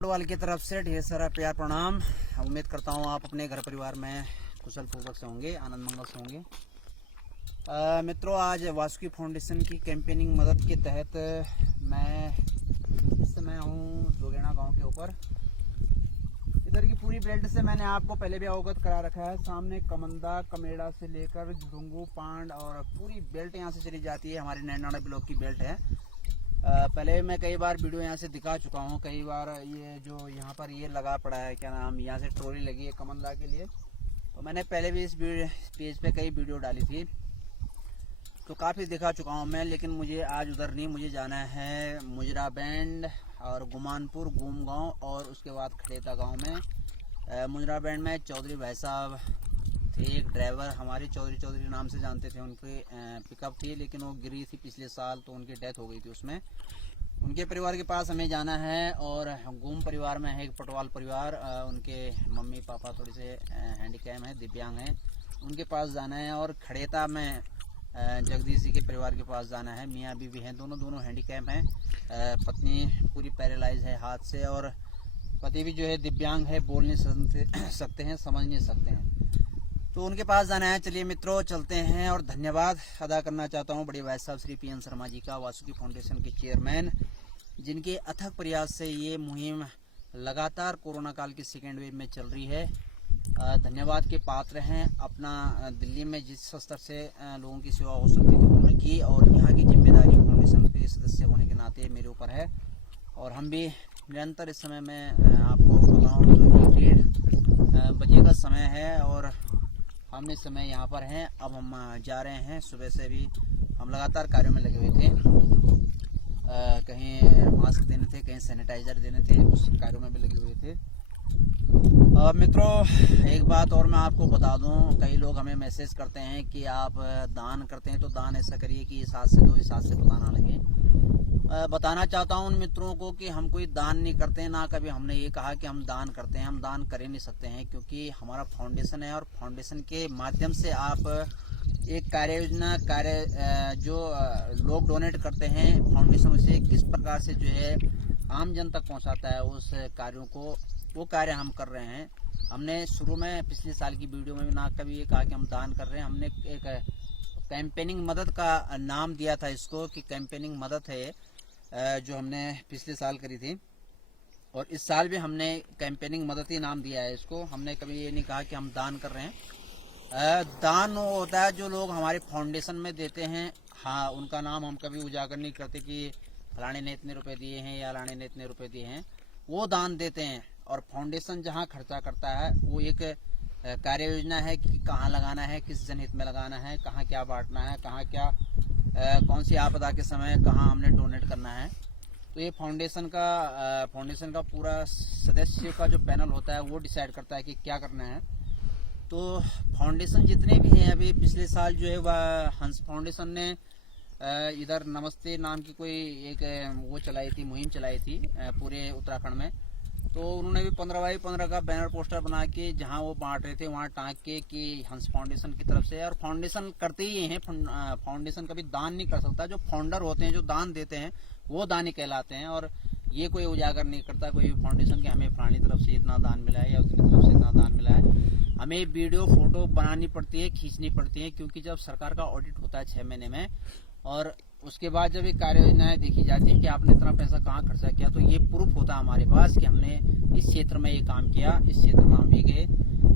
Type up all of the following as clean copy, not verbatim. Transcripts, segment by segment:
वाल की तरफ से ढेर सारा प्यार प्रणाम। उम्मीद करता हूँ आप अपने घर परिवार में कुशल पूर्वक से होंगे, आनंद मंगल से होंगे। मित्रों, आज वासुकी फाउंडेशन की कैंपेनिंग मदद के तहत मैं इस समय हूँ जोगेना गांव के ऊपर। इधर की पूरी बेल्ट से मैंने आपको पहले भी अवगत करा रखा है। सामने कमंदा, कमेड़ा से लेकर झुंगू, पांड और पूरी बेल्ट यहाँ से चली जाती है। हमारे नैनाना ब्लॉक की बेल्ट है। पहले मैं कई बार वीडियो यहाँ से दिखा चुका हूँ। कई बार ये जो यहाँ पर ये लगा पड़ा है, क्या नाम, यहाँ से ट्रॉली लगी है कमंदा के लिए, तो मैंने पहले भी इस पेज पे कई वीडियो डाली थी, तो काफ़ी दिखा चुका हूँ मैं। लेकिन मुझे आज उधर नहीं, मुझे जाना है मुजरा बैंड और गुमानपुर गुम गाँव और उसके बाद खड़ेता गाँव में। मुजरा बैंड में चौधरी भाई साहब थे, एक ड्राइवर हमारे चौधरी नाम से जानते थे। उनकी पिकअप थी, लेकिन वो गिरी थी पिछले साल, तो उनकी डेथ हो गई थी उसमें। उनके परिवार के पास हमें जाना है। और गुम परिवार में है एक पटवाल परिवार, उनके मम्मी पापा थोड़े से हैंडीकैम हैं, दिव्यांग हैं, उनके पास जाना है। और खड़ेता में जगदीश जी के परिवार के पास जाना है। मियाँ बीवी हैं, दोनों हैंडीकैम हैं। पत्नी पूरी पैरालाइज है हाथ से, और पति भी जो है दिव्यांग है, बोल नहीं सकते हैं, समझ नहीं सकते हैं, तो उनके पास जाना है। चलिए मित्रों, चलते हैं। और धन्यवाद अदा करना चाहता हूँ बड़े भाई साहब श्री पीएन शर्मा जी का, वासुकी फाउंडेशन के चेयरमैन, जिनके अथक प्रयास से ये मुहिम लगातार कोरोना काल की सेकेंड वेव में चल रही है। धन्यवाद के पात्र हैं। अपना दिल्ली में जिस स्तर से लोगों की सेवा हो सकती थी उन्होंने की, और यहाँ की जिम्मेदारी फाउंडेशन के सदस्य होने के नाते मेरे ऊपर है। और हम भी निरंतर इस समय में आपको बताऊँ तो 1:30 बजे का समय है, और हम इस समय यहाँ पर हैं। अब हम जा रहे हैं। सुबह से भी हम लगातार कार्यों में लगे हुए थे। कहीं मास्क देने थे, कहीं सैनिटाइजर देने थे, उस कार्यों में भी लगे हुए थे। मित्रों, एक बात और मैं आपको बता दूं, कई लोग हमें मैसेज करते हैं कि आप दान करते हैं तो दान ऐसा करिए कि इस हाथ से दो, इस हाथ से पता ना लगे। बताना चाहता हूं उन मित्रों को कि हम कोई दान नहीं करते हैं, ना कभी हमने ये कहा कि हम दान करते हैं। हम दान कर ही नहीं सकते हैं, क्योंकि हमारा फाउंडेशन है, और फाउंडेशन के माध्यम से आप एक कार्य योजना जो लोग डोनेट करते हैं, फाउंडेशन उसे किस प्रकार से जो है आम जन तक पहुंचाता है, उस कार्यों को, वो कार्य हम कर रहे हैं। हमने शुरू में पिछले साल की वीडियो में भी ना कभी ये कहा कि हम दान कर रहे हैं। हमने एक कैंपेनिंग मदद का नाम दिया था इसको, कि कैंपेनिंग मदद है, जो हमने पिछले साल करी थी। और इस साल भी हमने कैंपेनिंग मदद ही नाम दिया है इसको। हमने कभी ये नहीं कहा कि हम दान कर रहे हैं। दान वो होता है जो लोग हमारे फाउंडेशन में देते हैं। हाँ, उनका नाम हम कभी उजागर नहीं करते कि फलाने ने इतने रुपए दिए हैं या लाने ने इतने रुपए दिए हैं। वो दान देते हैं, और फाउंडेशन जहाँ खर्चा करता है वो एक कार्य योजना है कि कहाँ लगाना है, किस जनहित में लगाना है, कहाँ क्या बांटना है, कहाँ क्या कौन सी आपदा के समय कहाँ हमने डोनेट करना है। तो ये फाउंडेशन का पूरा सदस्य का जो पैनल होता है वो डिसाइड करता है कि क्या करना है। तो फाउंडेशन जितने भी हैं, अभी पिछले साल जो है वह हंस फाउंडेशन ने इधर नमस्ते नाम की कोई एक वो चलाई थी, मुहिम चलाई थी पूरे उत्तराखंड में। तो उन्होंने भी 15x15 का बैनर पोस्टर बना के जहां वो बांट रहे थे वहां टांग के कि हंस फाउंडेशन की तरफ से। और फाउंडेशन करते ही हैं, फाउंडेशन कभी दान नहीं कर सकता। जो फाउंडर होते हैं, जो दान देते हैं, वो दानी कहलाते हैं। और ये कोई उजागर नहीं करता कोई फाउंडेशन के हमें फलानी तरफ से इतना दान मिला है या उतनी तरफ से इतना दान मिला है। हमें वीडियो फोटो बनानी पड़ती है, खींचनी पड़ती है, क्योंकि जब सरकार का ऑडिट होता है 6 महीने में, और उसके बाद जब ये कार्य योजनाएं देखी जाती है कि आपने इतना पैसा कहाँ खर्चा किया, तो ये प्रूफ होता है हमारे पास कि हमने इस क्षेत्र में ये काम किया, इस क्षेत्र में हम ये गए,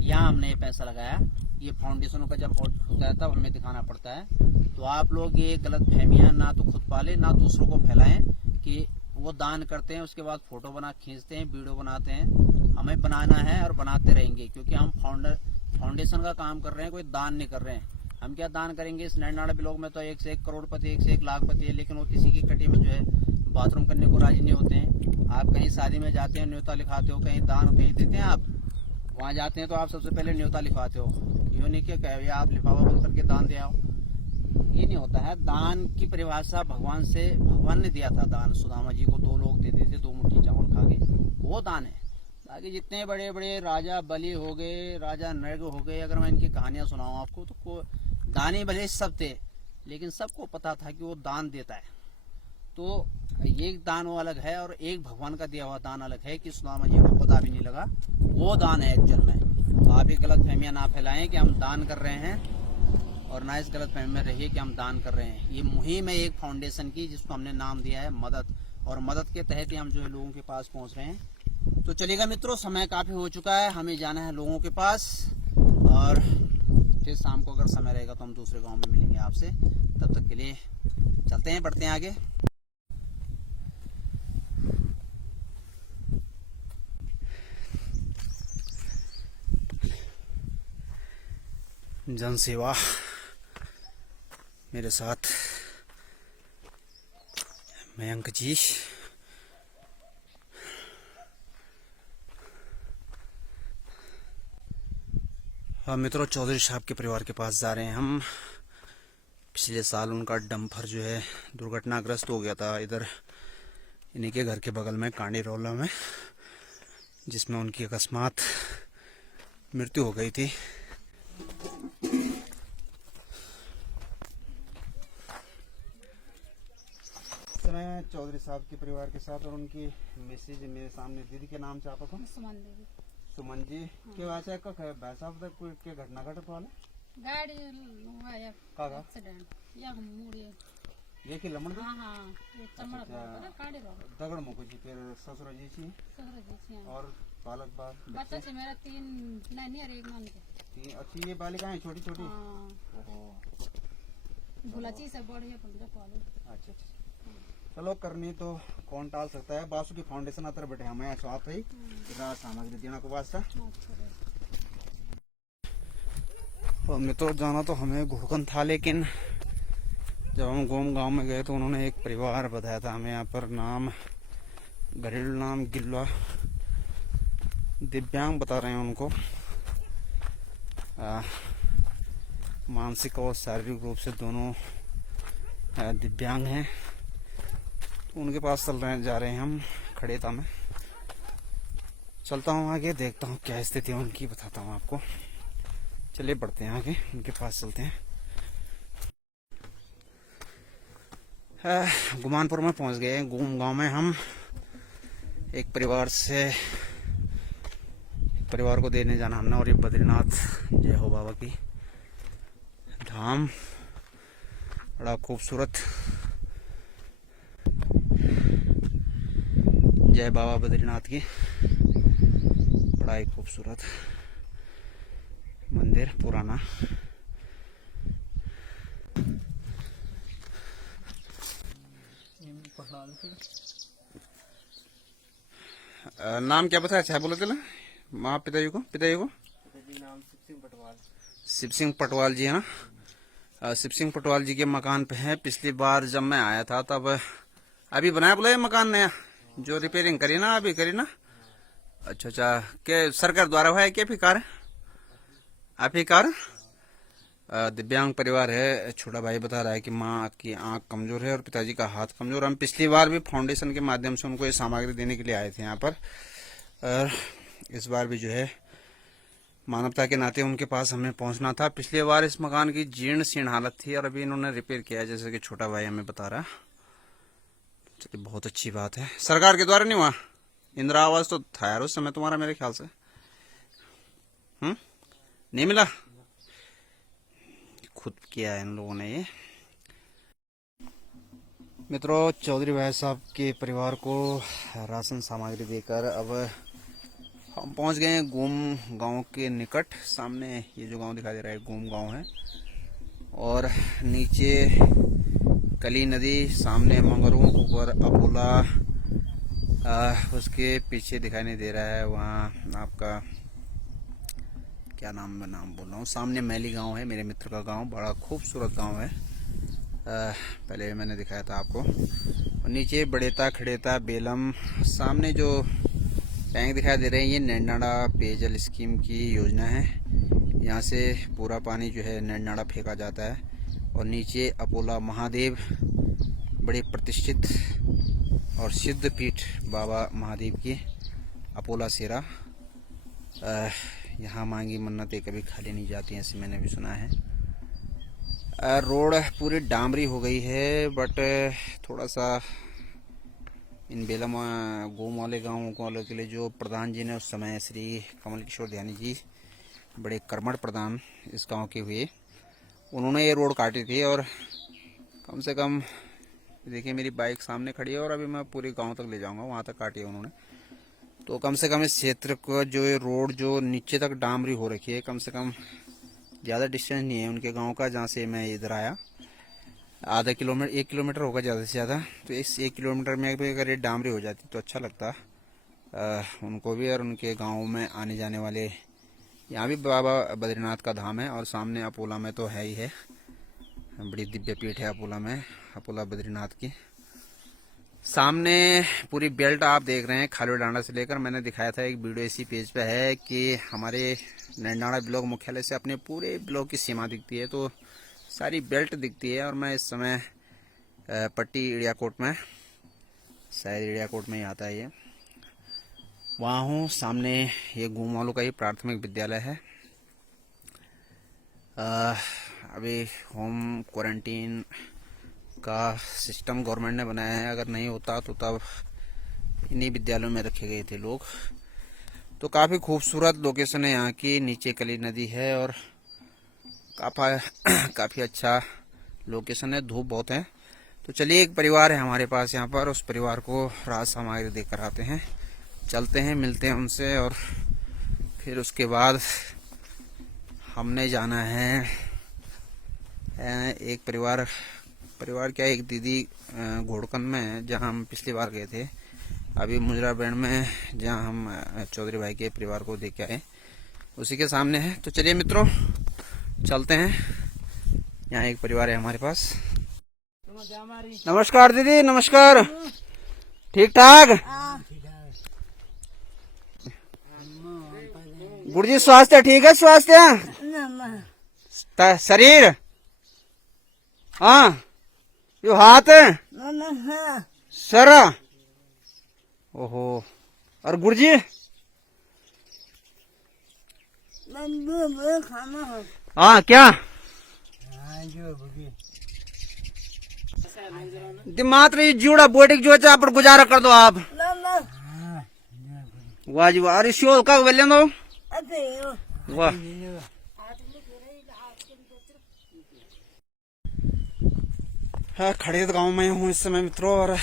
यहाँ हमने ये पैसा लगाया। ये फाउंडेशनों का जब ऑडिट होता है तब हमें दिखाना पड़ता है। तो आप लोग ये गलत फहमियाँ ना तो खुद पाले, ना दूसरों को फैलाएं कि वो दान करते हैं, उसके बाद फोटो बना खींचते हैं, वीडियो बनाते हैं। हमें बनाना है और बनाते रहेंगे, क्योंकि हम फाउंडेशन का काम कर रहे हैं, कोई दान नहीं कर रहे हैं। हम क्या दान करेंगे? इस नैनाना ब्लॉक में तो 1 से 1 करोड़पति, 1 से 1 लाखपति है, लेकिन वो किसी की कटी में जो है बाथरूम करने को राजी नहीं होते हैं। आप कहीं शादी में जाते हैं, न्योता लिखाते हो, कहीं दान कहीं देते हैं, आप वहाँ जाते हैं तो आप सबसे पहले न्योता लिखवाते हो। यूँ नहीं कि आप लिफाफा बंद करके दान दे आओ, ये नहीं होता है। दान की परिभाषा भगवान ने दिया था दान। सुदामा जी को 2 लोग देते थे, 2 मुट्ठी चावल खा के, वो दान है। बाकी जितने बड़े बड़े राजा बलि हो गए, राजा नृग हो गए, अगर मैं इनकी कहानियां सुनाऊं आपको, तो दानी भले सब थे, लेकिन सबको पता था कि वो दान देता है। तो एक दान वो अलग है और एक भगवान का दिया हुआ दान अलग है कि सुदामा जी को पता भी नहीं लगा वो दान है एक्चुअल में। तो आप ये गलत फहमियाँ ना फैलाएं कि हम दान कर रहे हैं, और ना इस गलत फहमी में रहिए कि हम दान कर रहे हैं। ये मुहिम है एक फाउंडेशन की जिसको हमने नाम दिया है मदद, और मदद के तहत ही हम जो है लोगों के पास पहुंच रहे हैं। तो चलिएगा मित्रों, समय काफ़ी हो चुका है, हमें जाना है लोगों के पास, और फिर शाम को अगर समय रहेगा तो हम दूसरे गांव में मिलेंगे आपसे। तब तक के लिए चलते हैं, बढ़ते हैं आगे। जन सेवा मेरे साथ मयंक जी, हाँ मित्रों, चौधरी साहब के परिवार के पास जा रहे हैं हम। पिछले साल उनका डंपर जो है दुर्घटनाग्रस्त हो गया था इधर इन्हीं के घर के बगल में कांडी रोला में, जिसमें उनकी अकस्मात मृत्यु हो गई थी। समय चौधरी साहब के परिवार के साथ, और उनकी मिसेज मेरे सामने, दीदी के नाम से आप को सुमन देवी। सुमन जी के वाचा का भाई साहब तक कोई के घटना घट पाले गाड़ी हुआ या काका एक्सीडेंट या मुड़ी ये कि लमण हां हां ये चमड़ पर काड़ी रो दगड़ मुको जी फिर ससुर जी छी और बालक बाल बच्चा से मेरा 3 नानी और 1 मान के 3 अच्छी ये बालिकाएं छोटी छोटी। हां ओहो बुलाची से बढ़िया पंजा पाले। अच्छा अच्छा, चलो करनी तो कौन टाल सकता है। बासु की फाउंडेशन अतर बैठे हमें ऐसा आप ही रात सामग्री देना को वास्ता। और मैं तो जाना तो हमें घुड़कन था, लेकिन जब हम गोम गांव में गए तो उन्होंने एक परिवार बताया था हमें यहाँ पर, नाम घरेलू नाम गिल्ला, दिव्यांग बता रहे हैं उनको, मानसिक और शारीरिक रूप से दोनों दिव्यांग हैं। उनके पास जा रहे हैं हम खड़ेता में। चलता हूँ आगे, देखता हूँ क्या स्थिति है उनकी, बताता हूँ आपको। चलिए बढ़ते हैं आगे, उनके पास चलते हैं। गुमानपुर में पहुंच गए हैं। गुम गांव में हम एक परिवार को देने जाना हमने, और ये बद्रीनाथ जय हो बाबा की धाम, बड़ा खूबसूरत जय बाबा बद्रीनाथ की, बड़ा ही खूबसूरत मंदिर पुराना। नाम क्या बताया? अच्छा बोलो चला माँ पिताजी को नाम शिव सिंह पटवाल जी है ना। शिव सिंह पटवाल जी के मकान पे है। पिछली बार जब मैं आया था तब अभी बनाया बोला ये मकान नया जो रिपेयरिंग करी ना, अभी करी ना। अच्छा अच्छा, के सरकार द्वारा हुआ है क्या फिकार है? आप ही कार दिव्यांग परिवार है। छोटा भाई बता रहा है कि माँ की आंख कमजोर है और पिताजी का हाथ कमजोर। हम पिछली बार भी फाउंडेशन के माध्यम से उनको ये सामग्री देने के लिए आए थे यहाँ पर, और इस बार भी जो है मानवता के नाते उनके पास हमें पहुंचना था। पिछली बार इस मकान की जीर्ण शीर्ण हालत थी और अभी इन्होंने रिपेयर किया है, जैसे कि छोटा भाई हमें बता रहा। चलिए बहुत अच्छी बात है। सरकार के द्वारा नहीं हुआ? इंदिरा आवास तो था यार उस समय तुम्हारा, मेरे ख्याल से नहीं मिला? खुद किया है इन लोगों ने ये। मित्रों, चौधरी भाई साहब के परिवार को राशन सामग्री देकर अब हम पहुंच गए हैं गोम गांव के निकट। सामने ये जो गांव दिखाई दे रहा है गोम गांव है, और नीचे कली नदी, सामने मंगरू, ऊपर अपोला, उसके पीछे दिखाई नहीं दे रहा है वहाँ आपका क्या नाम बोल रहा हूँ, सामने मैली गांव है, मेरे मित्र का गांव। बड़ा खूबसूरत गांव है, पहले मैंने दिखाया था आपको। और नीचे बड़ेता, खड़ेता, बेलम, सामने जो टैंक दिखाई दे रहे हैं ये नैनाड़ा पेयजल स्कीम की योजना है। यहाँ से पूरा पानी जो है नैनाड़ा फेंका जाता है। और नीचे अपोला महादेव, बड़े प्रतिष्ठित और सिद्ध पीठ बाबा महादेव की अपोला सेरा। यहाँ मांगी मन्नतें कभी खाली नहीं जाती हैं, ऐसे मैंने भी सुना है। रोड पूरी डामरी हो गई है, बट थोड़ा सा इन बेलम गोम वाले गाँव वालों के लिए जो प्रधान जी ने उस समय श्री कमल किशोर ध्यानी जी बड़े कर्मठ प्रधान इस गांव के हुए, उन्होंने ये रोड काटी थी। और कम से कम देखिए मेरी बाइक सामने खड़ी है और अभी मैं पूरे गांव तक ले जाऊंगा, वहां तक काटी है उन्होंने। तो कम से कम इस क्षेत्र को जो ये रोड जो नीचे तक डामरी हो रखी है, कम से कम ज़्यादा डिस्टेंस नहीं है उनके गांव का, जहाँ से मैं इधर आया आधा किलोमीटर 1 किलोमीटर होगा ज़्यादा से ज़्यादा। तो इस 1 किलोमीटर में भी अगर ये डामरी हो जाती तो अच्छा लगता उनको भी और उनके गाँव में आने जाने वाले। यहाँ भी बाबा बद्रीनाथ का धाम है और सामने अपोला में तो है ही है, बड़ी दिव्य पीठ है अपोला में, अपोला बद्रीनाथ की। सामने पूरी बेल्ट आप देख रहे हैं खालू डांडा से लेकर, मैंने दिखाया था एक वीडियो इसी पेज पे है कि हमारे नैनाड़ा ब्लॉक मुख्यालय से अपने पूरे ब्लॉक की सीमा दिखती है, तो सारी बेल्ट दिखती है। और मैं इस समय पट्टी इड़ियाकोट में, शायद इड़ियाकोट में ही आता है ये, वहाँ हूँ। सामने ये घूम वालों का ही प्राथमिक विद्यालय है। अभी होम क्वारंटीन का सिस्टम गवर्नमेंट ने बनाया है, अगर नहीं होता तो तब इन्हीं विद्यालयों में रखे गए थे लोग। तो काफ़ी खूबसूरत लोकेशन है यहाँ की, नीचे कली नदी है और काफ़ी अच्छा लोकेशन है, धूप बहुत है। तो चलिए एक परिवार है हमारे पास यहाँ पर, उस परिवार को राहत सामग्री देकर आते हैं, चलते हैं मिलते हैं उनसे। और फिर उसके बाद हमने जाना है एक परिवार क्या एक दीदी घोड़कन में, जहां हम पिछली बार गए थे, अभी मुजरा बैंड में जहां हम चौधरी भाई के परिवार को देख के आए, उसी के सामने है। तो चलिए मित्रों चलते हैं, यहाँ एक परिवार है हमारे पास। नमस्कार दीदी, नमस्कार। ठीक ठाक गुरु जी, स्वास्थ्य ठीक है? स्वास्थ्य शरीर, हाँ यो हाथ सर, ओहो। और गुरु जी हाँ क्या मात्र ये जूड़ा बोटिक जो है पर गुजारा कर दो आप। वाह जी वाह, अरे शोल का वेले दो वाह। हाँ, खड़े गांव में हूँ इस समय मित्रों, और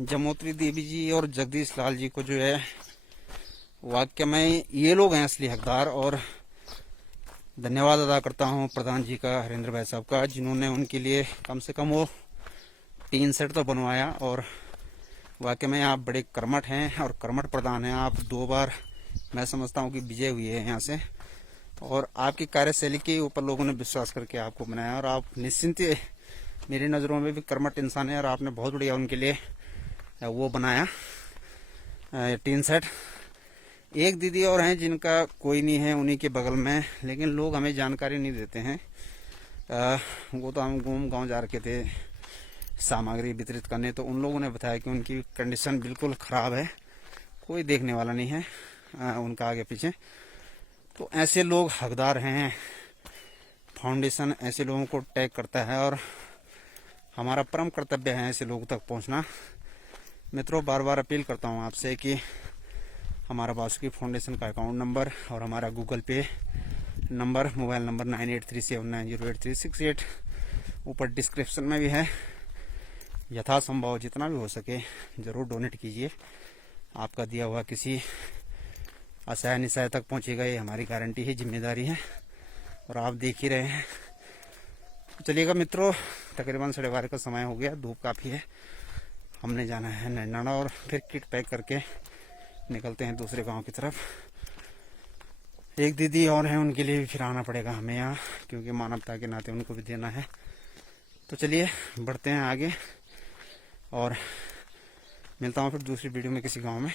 जमोत्री देवी जी और जगदीश लाल जी को जो है वाक्य में ये लोग हैं असली हकदार। और धन्यवाद अदा करता हूँ प्रधान जी का, हरेंद्र भाई साहब का, जिन्होंने उनके लिए कम से कम वो टीन सेट तो बनवाया। और वाकई में आप बड़े कर्मठ हैं और कर्मठ प्रधान हैं। आप 2 बार मैं समझता हूँ कि विजय हुई है यहाँ से, और आपकी कार्यशैली के ऊपर लोगों ने विश्वास करके आपको बनाया। और आप निश्चिंत मेरी नज़रों में भी कर्मठ इंसान है, और आपने बहुत बढ़िया उनके लिए वो बनाया टीन सेट। एक दीदी और हैं जिनका कोई नहीं है उन्हीं के बगल में, लेकिन लोग हमें जानकारी नहीं देते हैं। वो तो हम गांव जा रखे थे सामग्री वितरित करने, तो उन लोगों ने बताया कि उनकी कंडीशन बिल्कुल ख़राब है, कोई देखने वाला नहीं है उनका आगे पीछे। तो ऐसे लोग हकदार हैं, फाउंडेशन ऐसे लोगों को टैग करता है, और हमारा परम कर्तव्य है ऐसे लोगों तक पहुंचना। मित्रों, बार बार अपील करता हूं आपसे कि हमारा वासुकी फाउंडेशन का अकाउंट नंबर और हमारा गूगल पे नंबर, मोबाइल नंबर 9837908368 ऊपर डिस्क्रिप्शन में भी है। यथासंभव जितना भी हो सके ज़रूर डोनेट कीजिए। आपका दिया हुआ किसी असहाय निसहाय तक पहुंचेगा, ये हमारी गारंटी है, जिम्मेदारी है, और आप देख ही रहे हैं। चलिएगा मित्रों, तकरीबन 12:30 का समय हो गया, धूप काफ़ी है, हमने जाना है नैनाड़ा, और फिर किट पैक करके निकलते हैं दूसरे गांव की तरफ। एक दीदी और हैं, उनके लिए भी फिर आना पड़ेगा हमें यहाँ, क्योंकि मानवता के नाते उनको भी देना है। तो चलिए बढ़ते हैं आगे, और मिलता हूँ फिर दूसरी वीडियो में किसी गांव में।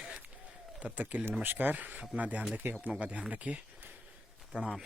तब तक के लिए नमस्कार, अपना ध्यान रखिए, अपनों का ध्यान रखिए, प्रणाम।